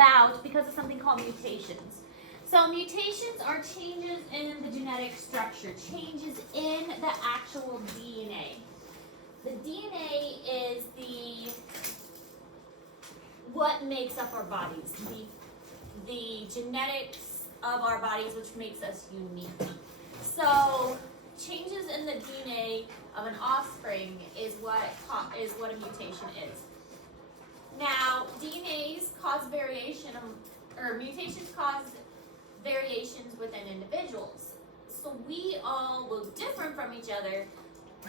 about because of something called mutations. So mutations are changes in the genetic structure, changes in the actual DNA. The DNA is what makes up our bodies, the genetics of our bodies, which makes us unique. So changes in the DNA of an offspring is what a mutation is. Now, DNAs cause variation, or mutations cause variations within individuals. So we all look different from each other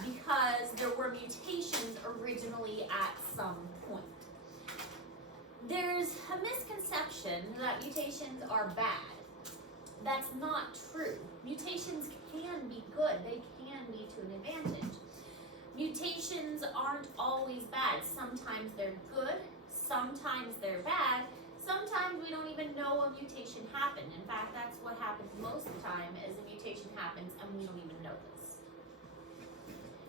because there were mutations originally at some point. There's a misconception that mutations are bad. That's not true. Mutations can be good. They can be to an advantage. Mutations aren't always bad. Sometimes they're good, sometimes they're bad, sometimes we don't even know a mutation happened. In fact, that's what happens most of the time, is a mutation happens and we don't even know this.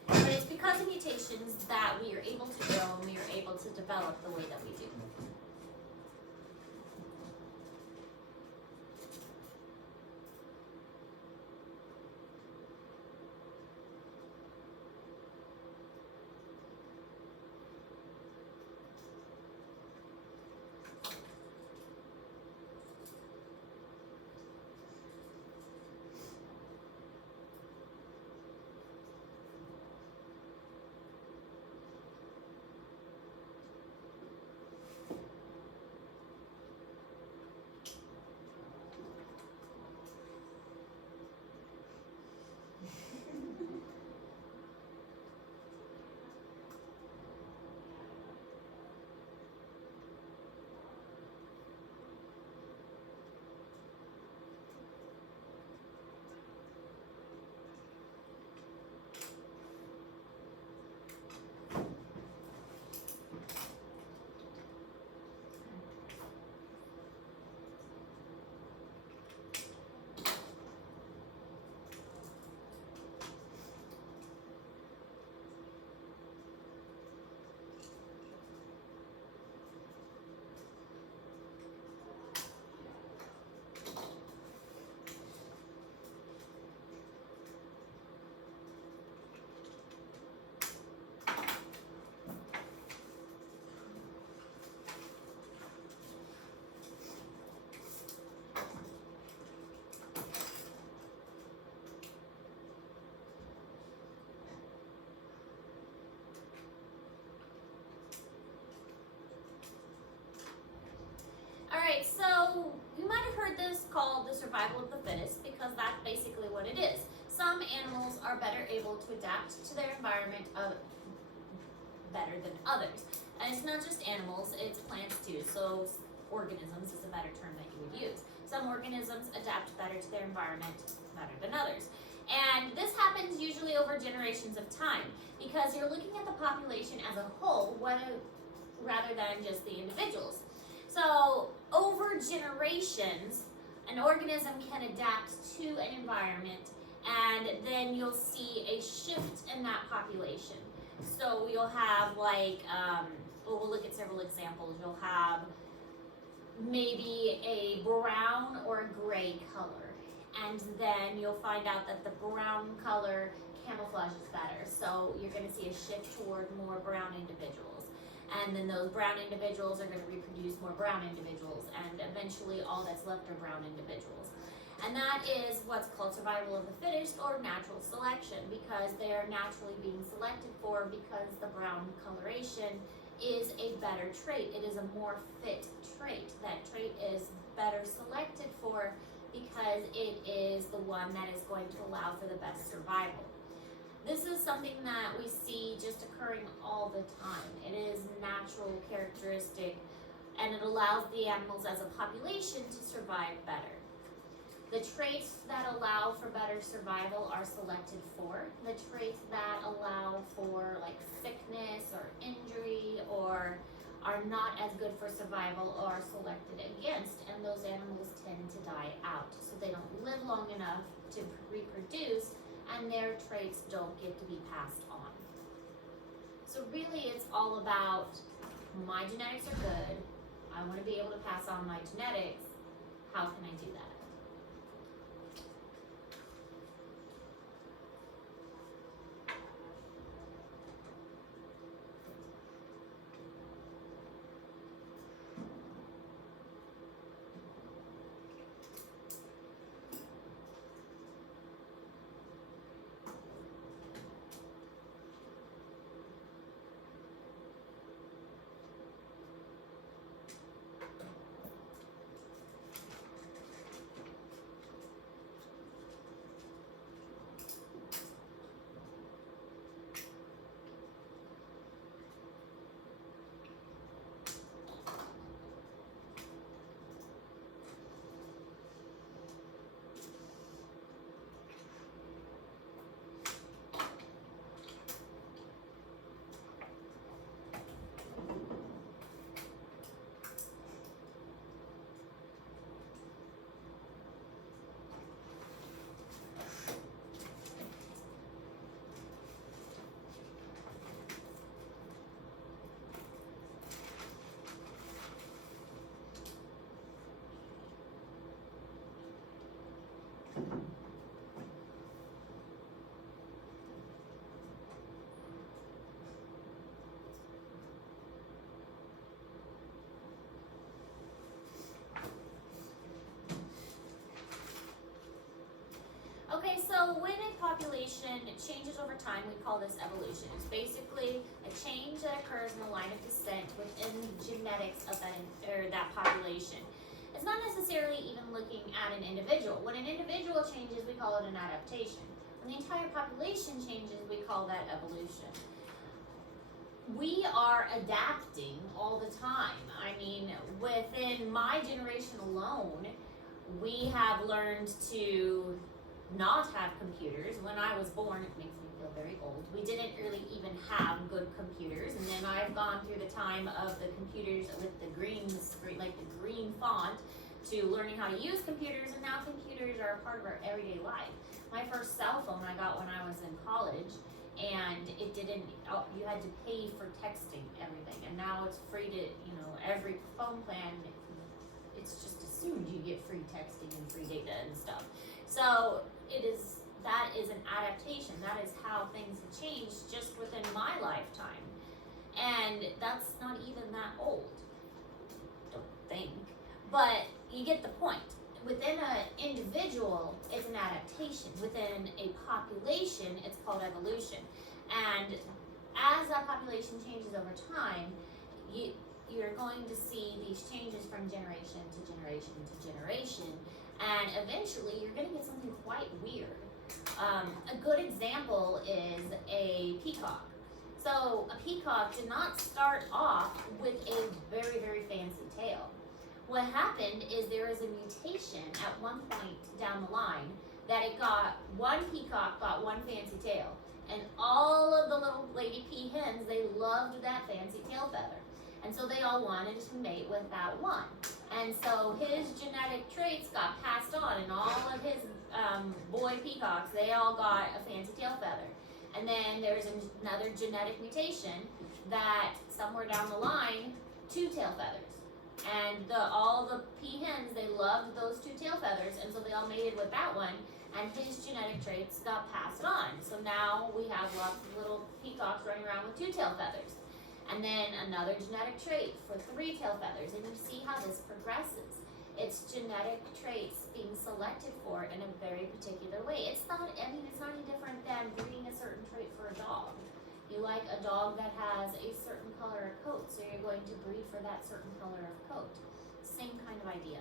But it's because of mutations that we are able to grow and we are able to develop the way that we do. Alright, so you might have heard this called the survival of the fittest, because that's basically what it is. Some animals are better able to adapt to their environment better than others. And it's not just animals, it's plants too. So organisms is a better term that you would use. Some organisms adapt better to their environment better than others. And this happens usually over generations of time, because you're looking at the population as a whole rather than just the individuals. So over generations, an organism can adapt to an environment, and then you'll see a shift in that population. So you'll have we'll look at several examples. You'll have maybe a brown or a gray color, and then you'll find out that the brown color camouflages better. So you're going to see a shift toward more brown individuals. And then those brown individuals are going to reproduce more brown individuals, and eventually all that's left are brown individuals. And that is what's called survival of the fittest, or natural selection, because they are naturally being selected for, because the brown coloration is a better trait. It is a more fit trait. That trait is better selected for because it is the one that is going to allow for the best survival. This is something that we see just occurring all the time. It is natural characteristic, and it allows the animals as a population to survive better. The traits that allow for better survival are selected for. The traits that allow for like sickness or injury or are not as good for survival are selected against, and those animals tend to die out. So they don't live long enough to reproduce, and their traits don't get to be passed on. So really it's all about, my genetics are good, I want to be able to pass on my genetics. How can I do that? Okay, so when a population changes over time, we call this evolution. It's basically a change that occurs in the line of descent within the genetics of that population. It's not necessarily even looking at an individual. When an individual changes, we call it an adaptation. When the entire population changes, we call that evolution. We are adapting all the time. I mean, within my generation alone, we have learned to not have computers. When I was born, it makes me feel very old. We didn't really even have good computers, and then I've gone through the time of the computers with the green screen, like the green font, to learning how to use computers, and now computers are a part of our everyday life. My first cell phone I got when I was in college, and it didn't, you had to pay for texting everything, and now it's free to, every phone plan, it's just assumed you get free texting and free data and stuff. So that is an adaptation. That is how things have changed just within my lifetime. And that's not even that old, don't think. But you get the point. Within an individual, it's an adaptation. Within a population, it's called evolution. And as that population changes over time, you're going to see these changes from generation to generation to generation. And eventually, you're going to get something quite weird. A good example is a peacock. So a peacock did not start off with a very, very fancy tail. What happened is there was a mutation at one point down the line that one peacock got one fancy tail. And all of the little lady peahens, they loved that fancy tail feather. And so they all wanted to mate with that one. And so his genetic traits got passed on, and all of his boy peacocks, they all got a fancy tail feather. And then there's another genetic mutation that somewhere down the line, two tail feathers. And all the peahens, they loved those two tail feathers, and so they all mated with that one, and his genetic traits got passed on. So now we have lots of little peacocks running around with two tail feathers. And then another genetic trait for three tail feathers, and you see how this progresses. It's genetic traits being selected for in a very particular way. It's not any different than breeding a certain trait for a dog. You like a dog that has a certain color of coat, so you're going to breed for that certain color of coat. Same kind of idea.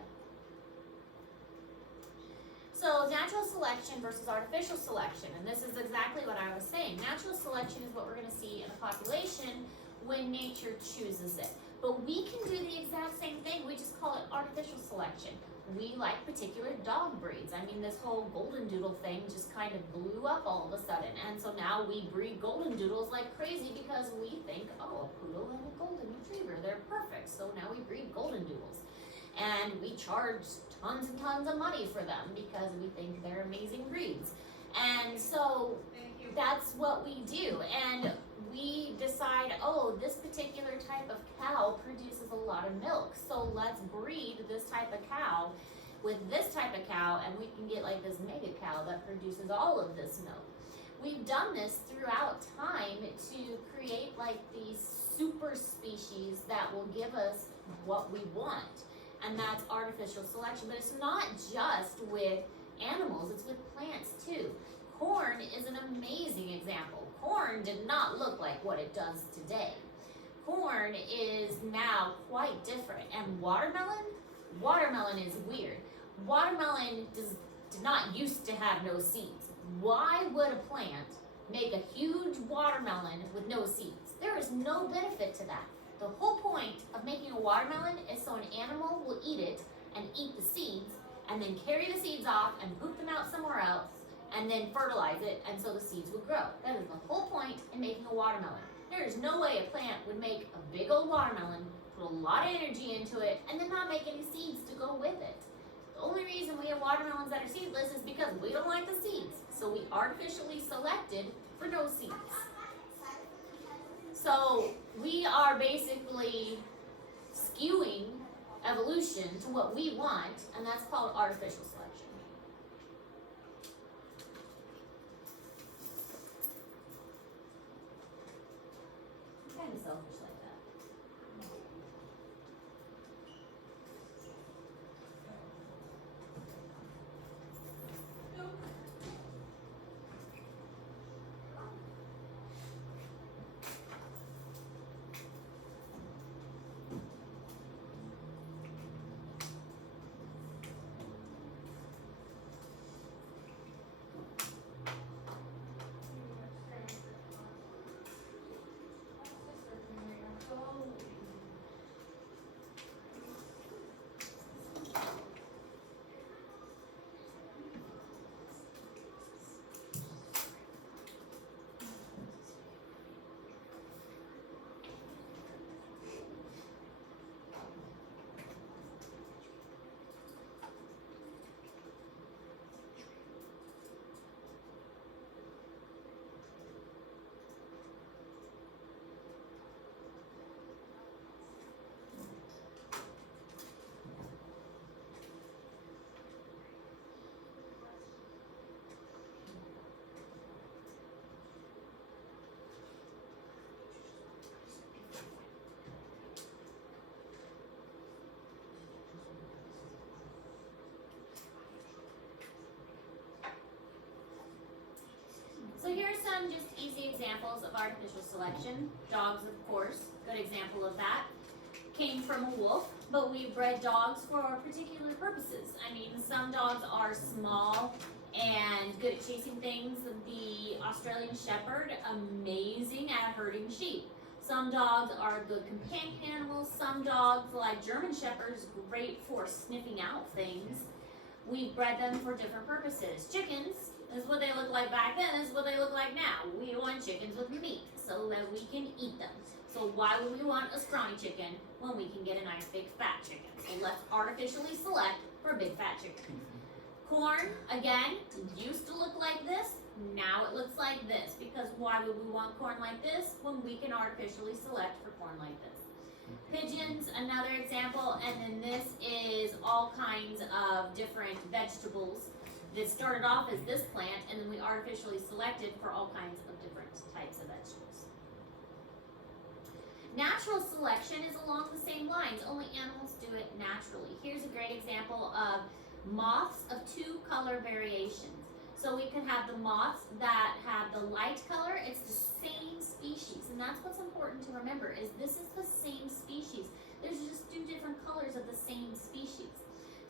So natural selection versus artificial selection, and this is exactly what I was saying. Natural selection is what we're going to see in a population when nature chooses it. But we can do the exact same thing, we just call it artificial selection. We like particular dog breeds. I mean, this whole golden doodle thing just kind of blew up all of a sudden. And so now we breed golden doodles like crazy because we think, oh, a poodle and a golden retriever, they're perfect. So now we breed golden doodles. And we charge tons and tons of money for them because we think they're amazing breeds. And so that's what we do. And we decide, oh, this particular type of cow produces a lot of milk, so let's breed this type of cow with this type of cow, and we can get like this mega cow that produces all of this milk. We've done this throughout time to create like these super species that will give us what we want, and that's artificial selection. But it's not just with animals, it's with plants too. Corn is an amazing example. Corn did not look like what it does today. Corn is now quite different. And watermelon is weird. Watermelon did not used to have no seeds. Why would a plant make a huge watermelon with no seeds? There is no benefit to that. The whole point of making a watermelon is so an animal will eat it and eat the seeds and then carry the seeds off and poop them out somewhere else and then fertilize it, and so the seeds would grow. That is the whole point in making a watermelon. There is no way a plant would make a big old watermelon, put a lot of energy into it, and then not make any seeds to go with it. The only reason we have watermelons that are seedless is because we don't like the seeds. So we artificially selected for no seeds. So we are basically skewing evolution to what we want, and that's called artificial selection. Kind of selfish like that. So here are some just easy examples of artificial selection. Dogs, of course, good example of that. Came from a wolf, but we bred dogs for particular purposes. I mean, some dogs are small and good at chasing things. The Australian Shepherd, amazing at herding sheep. Some dogs are good companion animals. Some dogs, like German Shepherds, great for sniffing out things. We bred them for different purposes. Chickens, this is what they look like back then, this is what they look like now. We want chickens with meat so that we can eat them. So why would we want a scrawny chicken when we can get a nice big fat chicken? So let's artificially select for a big fat chicken. Corn, again, used to look like this, now it looks like this. Because why would we want corn like this when we can artificially select for corn like this? Pigeons, another example, and then this is all kinds of different vegetables that started off as this plant, and then we artificially selected for all kinds of different types of vegetables. Natural selection is along the same lines, only animals do it naturally. Here's a great example of moths of two color variations. So we can have the moths that have the light color, it's the same species, and that's what's important to remember, is this is the same species. There's just two different colors of the same species.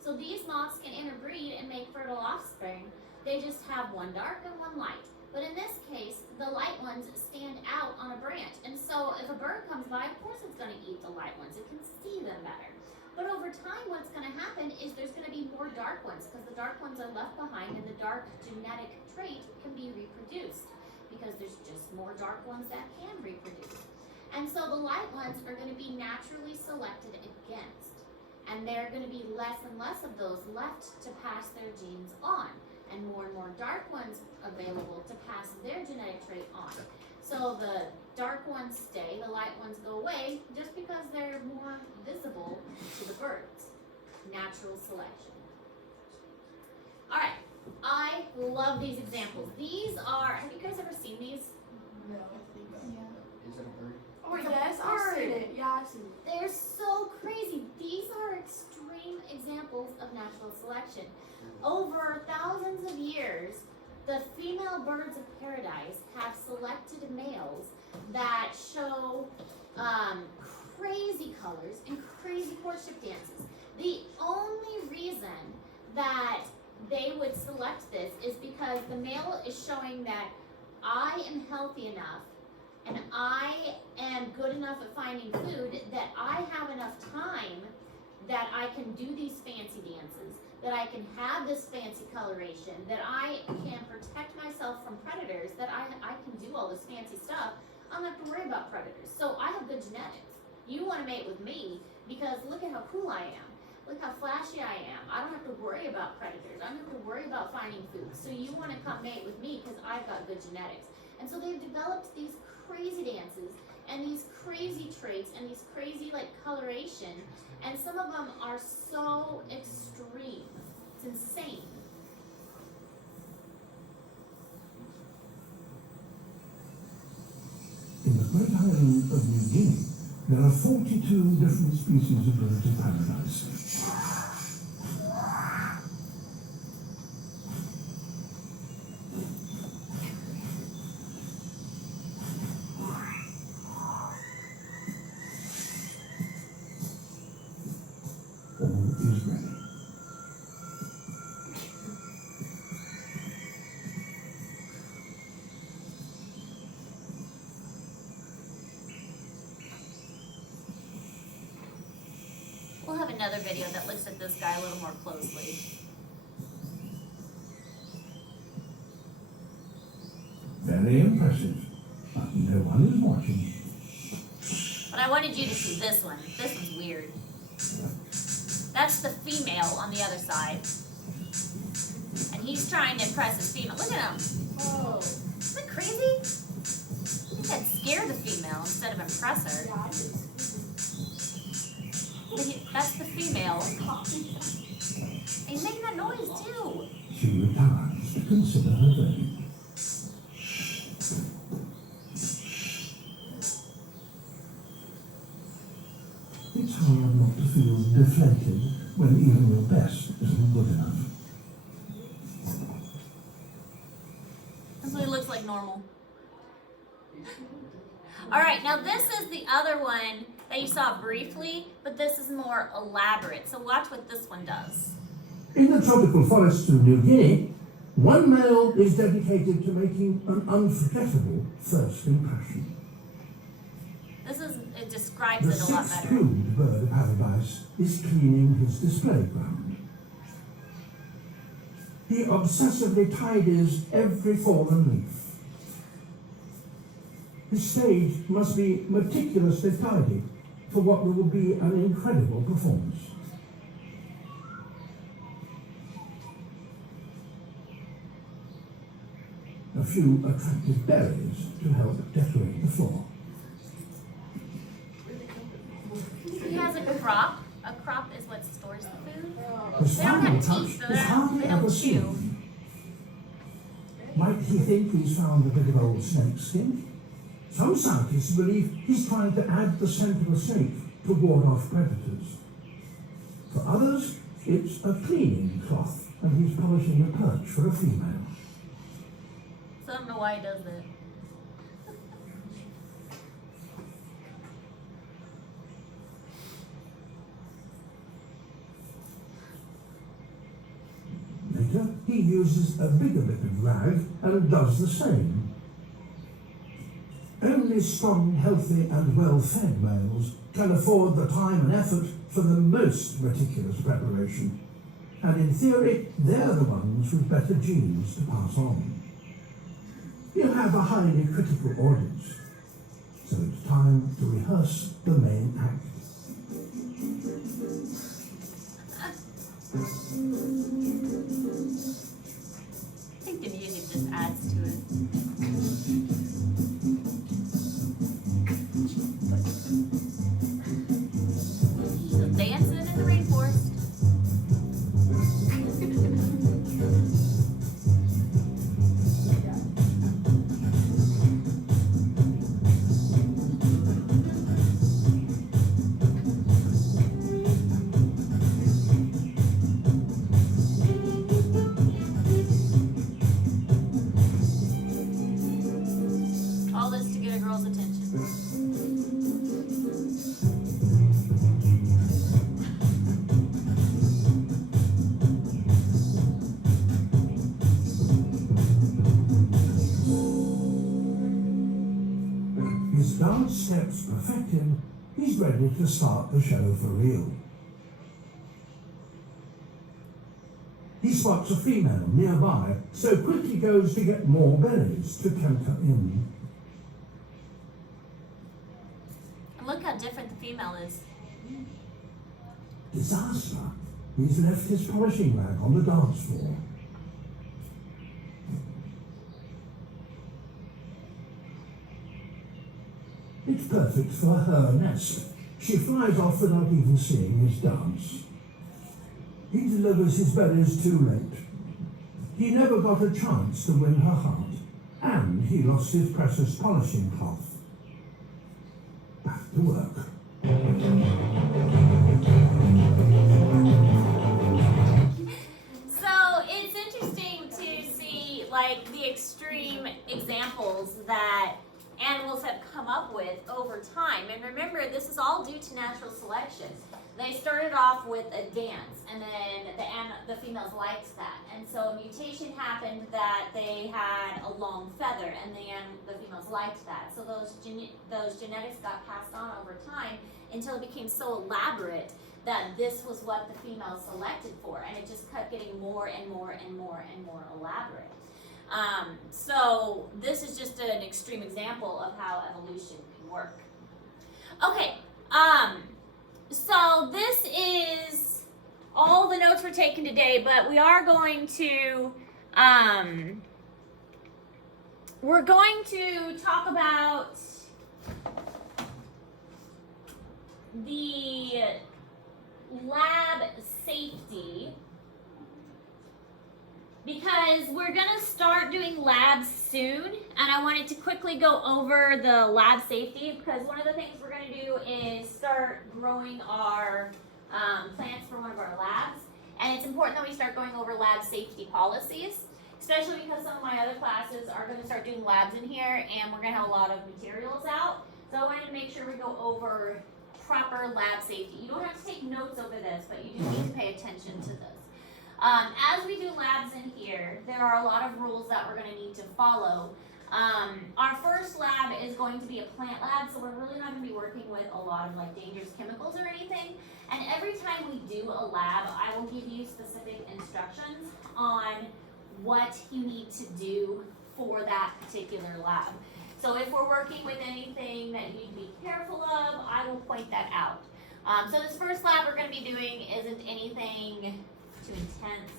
So these moths can interbreed and make fertile offspring. They just have one dark and one light. But in this case, the light ones stand out on a branch. And so if a bird comes by, of course it's going to eat the light ones. It can see them better. But over time, what's going to happen is there's going to be more dark ones because the dark ones are left behind and the dark genetic trait can be reproduced because there's just more dark ones that can reproduce. And so the light ones are going to be naturally selected against. And there are going to be less and less of those left to pass their genes on, and more dark ones available to pass their genetic trait on. So the dark ones stay, the light ones go away, just because they're more visible to the birds. Natural selection. Alright, I love these examples. These are, have you guys ever seen these? No. Is it a bird? Oh yes, I've seen it. Yeah, I've seen it. They're so crazy. These are extreme examples of natural selection. Over thousands of years, the female birds of paradise have selected males that show crazy colors and crazy courtship dances. The only reason that they would select this is because the male is showing that I am healthy enough and I am good enough at finding food that I have enough time that I can do these fancy dances, that I can have this fancy coloration, that I can protect myself from predators, that I can do all this fancy stuff. I don't have to worry about predators. So I have good genetics. You want to mate with me because look at how cool I am. Look how flashy I am. I don't have to worry about predators. I don't have to worry about finding food. So you want to come mate with me because I've got good genetics. And so they've developed these crazy dances and these crazy traits and these crazy like coloration. And some of them are so extreme. It's insane. In the Great Island of New Guinea, there are 42 different species of birds of paradise. All is ready. We'll have another video that looks at this guy a little more closely. Very impressive, but no one is watching. But I wanted you to see this one. This one's weird. That's the female on the other side. And he's trying to impress his female. Look at him. Oh. Isn't that crazy? He said scare the female instead of impress her. Yeah, I did. That's the female. He's making that noise too. She retires to consider her verdict. It's hard not to feel deflated when even your best isn't good enough. That's what he looks like normal. Alright, now this is the other one that you saw briefly, but this is more elaborate. So watch what this one does. In the tropical forests of New Guinea, one male is dedicated to making an unforgettable first impression. It describes The it a lot better. six-plumed bird of paradise is cleaning his display ground. He obsessively tidies every fallen leaf. His stage must be meticulously tidy for what will be an incredible performance. A few attractive berries to help decorate the floor. He has a crop. A crop is what stores the food. His They don't final have touch teeth, so is hardly they ever don't chew. seen. Might he think he's found a bit of old snake skin? Some scientists believe he's trying to add the scent of a snake to ward off predators. For others, it's a cleaning cloth and he's polishing a perch for a female. So I don't know why he does that. Later, he uses a bigger bit of rag and does the same. Only strong, healthy and well-fed males can afford the time and effort for the most meticulous preparation. And in theory, they're the ones with better genes to pass on. You have a highly critical audience, so it's time to rehearse the main act. I think the music just adds to it. steps perfected, he's ready to start the show for real. He spots a female nearby, so quickly goes to get more berries to tempt her in. And look how different the female is. Disaster. He's left his polishing rag on the dance floor. It's perfect for her nest. She flies off without even seeing his dance. He delivers his berries too late. He never got a chance to win her heart, and he lost his precious polishing cloth. Back to work. So it's interesting to see like the extreme examples that animals have come up with over time. And remember, this is all due to natural selection. They started off with a dance, and then the females liked that. And so a mutation happened that they had a long feather, and the females liked that. So those genetics got passed on over time until it became so elaborate that this was what the females selected for, and it just kept getting more and more and more and more elaborate. So this is just an extreme example of how evolution can work. Okay, so this is all the notes we're taking today, but we are going to, we're going to talk about the lab safety, because we're going to start doing labs soon, and I wanted to quickly go over the lab safety, because one of the things we're going to do is start growing our plants for one of our labs, and it's important that we start going over lab safety policies, especially because some of my other classes are going to start doing labs in here, and we're going to have a lot of materials out, so I wanted to make sure we go over proper lab safety. You don't have to take notes over this, but you do need to pay attention to this. As we do labs in here, there are a lot of rules that we're going to need to follow. Our first lab is going to be a plant lab, so we're really not going to be working with a lot of like dangerous chemicals or anything. And every time we do a lab, I will give you specific instructions on what you need to do for that particular lab. So if we're working with anything that you need to be careful of, I will point that out. So this first lab we're going to be doing isn't anything too intense,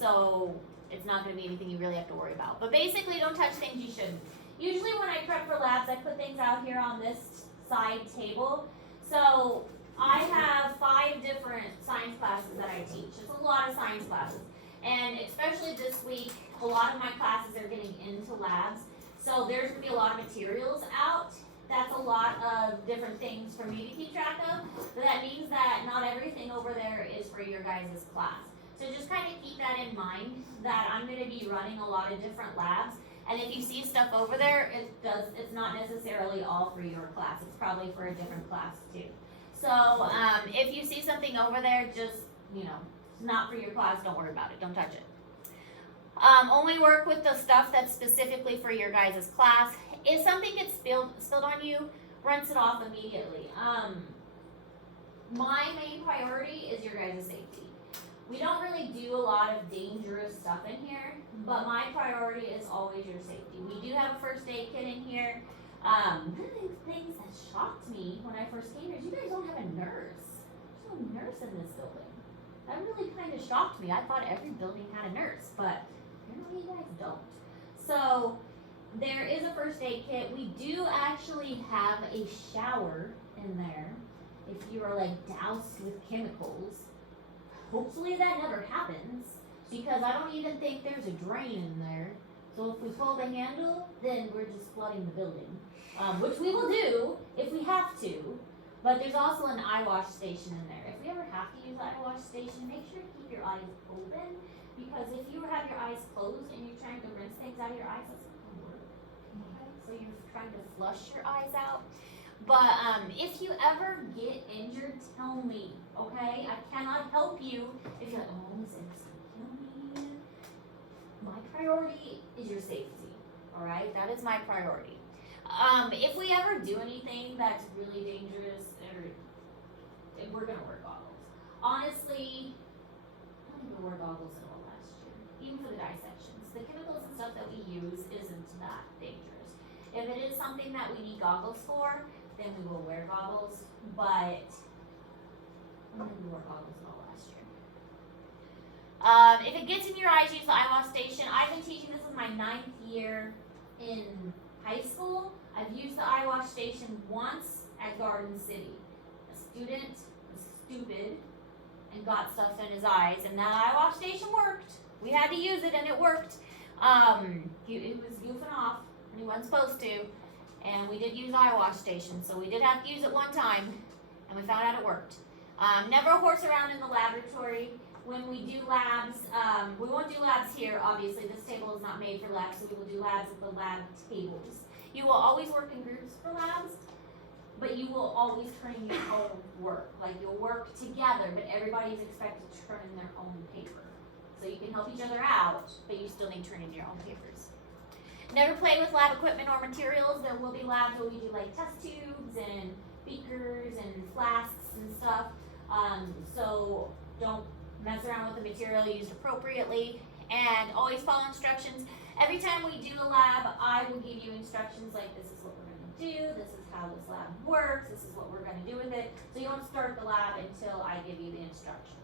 so it's not going to be anything you really have to worry about. But basically, don't touch things you shouldn't. Usually when I prep for labs, I put things out here on this side table. So I have 5 different science classes that I teach. It's a lot of science classes, and especially this week, a lot of my classes are getting into labs, so there's going to be a lot of materials out. That's a lot of different things for me to keep track of, but that means that not everything over there is for your guys' class. So just kind of keep that in mind, that I'm going to be running a lot of different labs, and if you see stuff over there, it's not necessarily all for your class. It's probably for a different class too. So if you see something over there, just, it's not for your class, don't worry about it, don't touch it. Only work with the stuff that's specifically for your guys' class. If something gets spilled on you, rinse it off immediately. My main priority is your guys' safety. We don't really do a lot of dangerous stuff in here, but my priority is always your safety. We do have a first aid kit in here. One of the things that shocked me when I first came here is you guys don't have a nurse. There's no nurse in this building. That really kind of shocked me. I thought every building had a nurse, but apparently you guys don't. So there is a first aid kit. We do actually have a shower in there if you are like doused with chemicals. Hopefully that never happens, because I don't even think there's a drain in there. So if we pull the handle, then we're just flooding the building, which we will do if we have to. But there's also an eye wash station in there. If we ever have to use the eye wash station, make sure to keep your eyes open, because if you have your eyes closed and you're trying to rinse things out of your eyes, that's not going to work. Okay? So you're trying to flush your eyes out. But if you ever get injured, tell me, okay? I cannot help you if you're like, oh, this is gonna kill me. My priority is your safety, all right? That is my priority. If we ever do anything that's really dangerous, we're gonna wear goggles. Honestly, I don't even wear goggles at all last year, even for the dissections. The chemicals and stuff that we use isn't that dangerous. If it is something that we need goggles for, then we will wear goggles, but I don't even wear goggles at all last year. If it gets in your eyes, use the eye wash station. I've been teaching this in my 9th year in high school. I've used the eye wash station once at Garden City. A student was stupid and got stuff in his eyes, and that eye wash station worked. We had to use it, and it worked. He was goofing off, and he wasn't supposed to, and we did use eye wash station, so we did have to use it one time, and we found out it worked. Never horse around in the laboratory. When we do labs, we won't do labs here, obviously. This table is not made for labs, so we will do labs at the lab tables. You will always work in groups for labs, but you will always turn in your own work. Like, you'll work together, but everybody's expected to turn in their own paper. So you can help each other out, but you still need to turn in your own papers. Never play with lab equipment or materials. There will be labs where we do like test tubes and beakers and flasks and stuff. So don't mess around with the material, used appropriately, and always follow instructions. Every time we do a lab, I will give you instructions like, this is what we're going to do, this is how this lab works, this is what we're going to do with it. So you won't start the lab until I give you the instructions.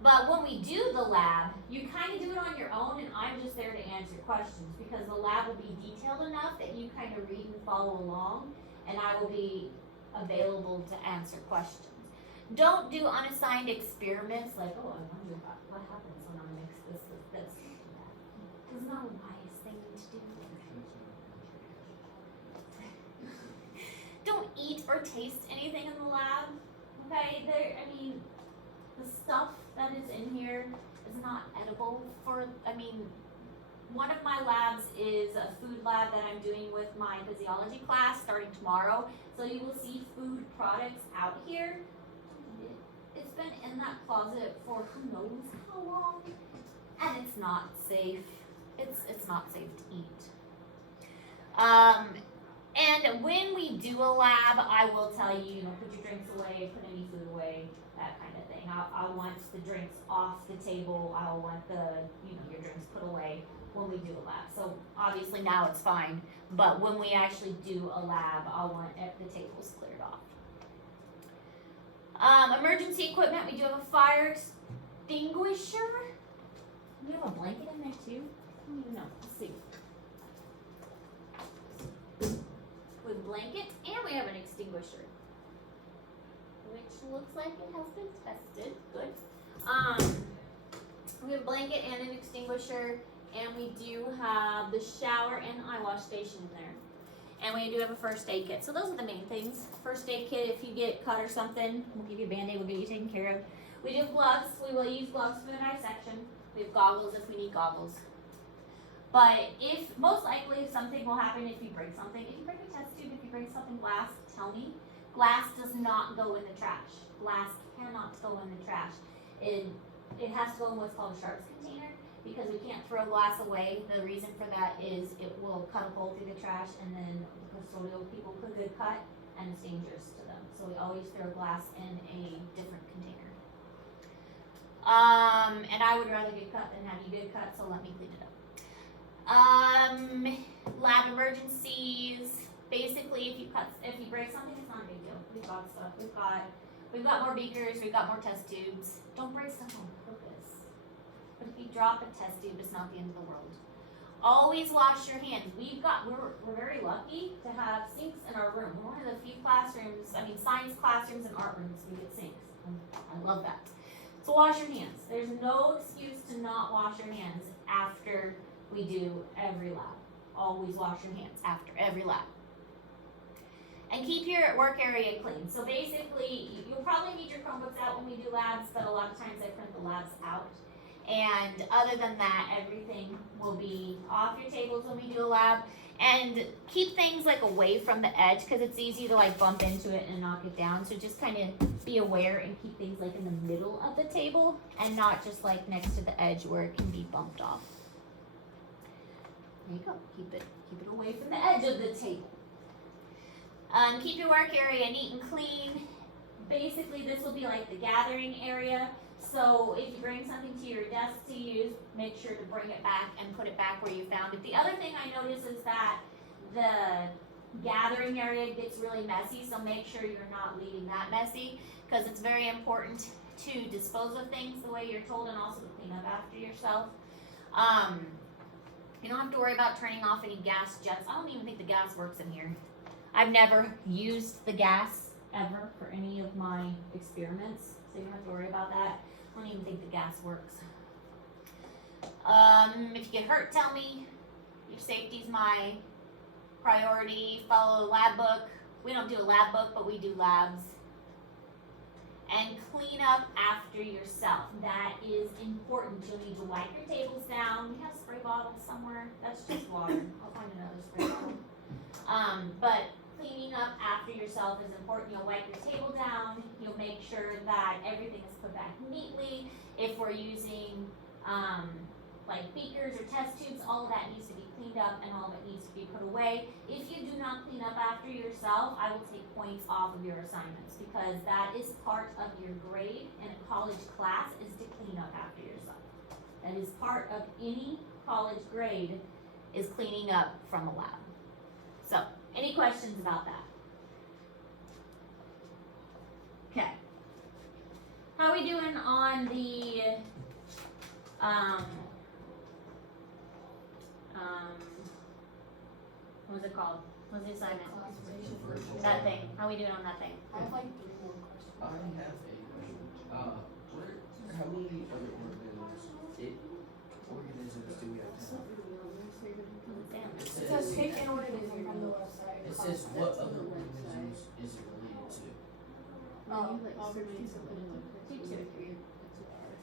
But when we do the lab, you kind of do it on your own, and I'm just there to answer questions, because the lab will be detailed enough that you kind of read and follow along, and I will be available to answer questions. Don't do unassigned experiments like, oh, I wonder what happens when I mix this with this. It's not a wise thing to do. Don't eat or taste anything in the lab. Okay, the stuff that is in here is not edible one of my labs is a food lab that I'm doing with my physiology class starting tomorrow. So you will see food products out here. It's been in that closet for who knows how long, and it's not safe. It's not safe to eat. And when we do a lab, I will tell you, put your drinks away, put any food away, that kind of thing. I want the drinks off the table. I want your drinks put away when we do a lab. So obviously now it's fine, but when we actually do a lab, I want the tables cleared off. Emergency equipment, we do have a fire extinguisher. We have a blanket in there too. I don't even know. Let's see. We have a blanket and we have an extinguisher, which looks like it has been tested. Good. We have a blanket and an extinguisher, and we do have the shower and eye wash station in there. And we do have a first aid kit. So those are the main things. First aid kit, if you get cut or something, we'll give you a Band-Aid, we'll get you taken care of. We do have gloves. We will use gloves for the dissection. We have goggles if we need goggles. But most likely something will happen if you break something. If you break a test tube, if you break something glass, tell me. Glass does not go in the trash. Glass cannot go in the trash. It has to go in what's called a sharps container, because we can't throw glass away. The reason for that is it will cut a hole through the trash, and then the custodial people could get cut, and it's dangerous to them. So we always throw glass in a different container. And I would rather get cut than have you get cut, so let me clean it up. Lab emergencies. Basically, if you break something, it's not a big deal. We've got stuff. We've got more beakers. We've got more test tubes. Don't break stuff on purpose. But if you drop a test tube, it's not the end of the world. Always wash your hands. We're very lucky to have sinks in our room. We're one of the few science classrooms and art rooms we get sinks. I love that. So wash your hands. There's no excuse to not wash your hands after we do every lab. Always wash your hands after every lab. And keep your work area clean. So basically, you'll probably need your Chromebooks out when we do labs, but a lot of times I print the labs out. And other than that, everything will be off your tables when we do a lab. And keep things away from the edge, because it's easy to bump into it and knock it down. So just kind of be aware and keep things in the middle of the table and not just next to the edge where it can be bumped off. There you go. Keep it away from the edge of the table. Keep your work area neat and clean. Basically, this will be like the gathering area. So if you bring something to your desk to use, make sure to bring it back and put it back where you found it. The other thing I notice is that the gathering area gets really messy, so make sure you're not leaving that messy, because it's very important to dispose of things the way you're told, and also to clean up after yourself. You don't have to worry about turning off any gas jets. I don't even think the gas works in here. I've never used the gas ever for any of my experiments, so you don't have to worry about that. I don't even think the gas works. If you get hurt, tell me. Your safety's my priority. Follow the lab book. We don't do a lab book, but we do labs. And clean up after yourself. That is important. You'll need to wipe your tables down. We have spray bottles somewhere. That's just water. I'll find another spray bottle. But cleaning up after yourself is important. You'll wipe your table down. You'll make sure that everything is put back neatly. If we're using like beakers or test tubes, all of that needs to be cleaned up and all of it needs to be put away. If you do not clean up after yourself, I will take points off of your assignments, because that is part of your grade in a college class, is to clean up after yourself. That is part of any college grade, is cleaning up from a lab. So, any questions about that? Okay. How are we doing on the what was it called? What's the assignment? That thing. How are we doing on that thing? I have like 3 more questions. I have a question. How many other organisms do we have to have? Damn. It It says pick an organism from the website. It says what other organisms is it related to? Oh, Do two.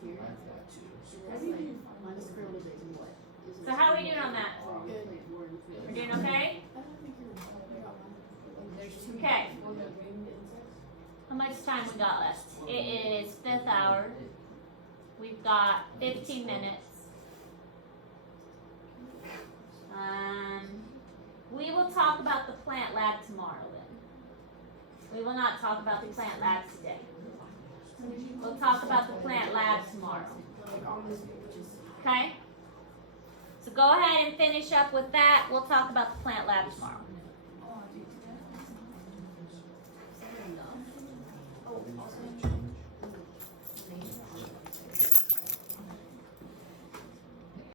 I've got two. So how are we doing on that? Good. We're doing okay? Okay. How much time we got left? It is 5th hour. We've got 15 minutes. We will talk about the plant lab tomorrow then. We will not talk about the plant lab today. We'll talk about the plant lab tomorrow. Okay? So go ahead and finish up with that. We'll talk about the plant lab tomorrow.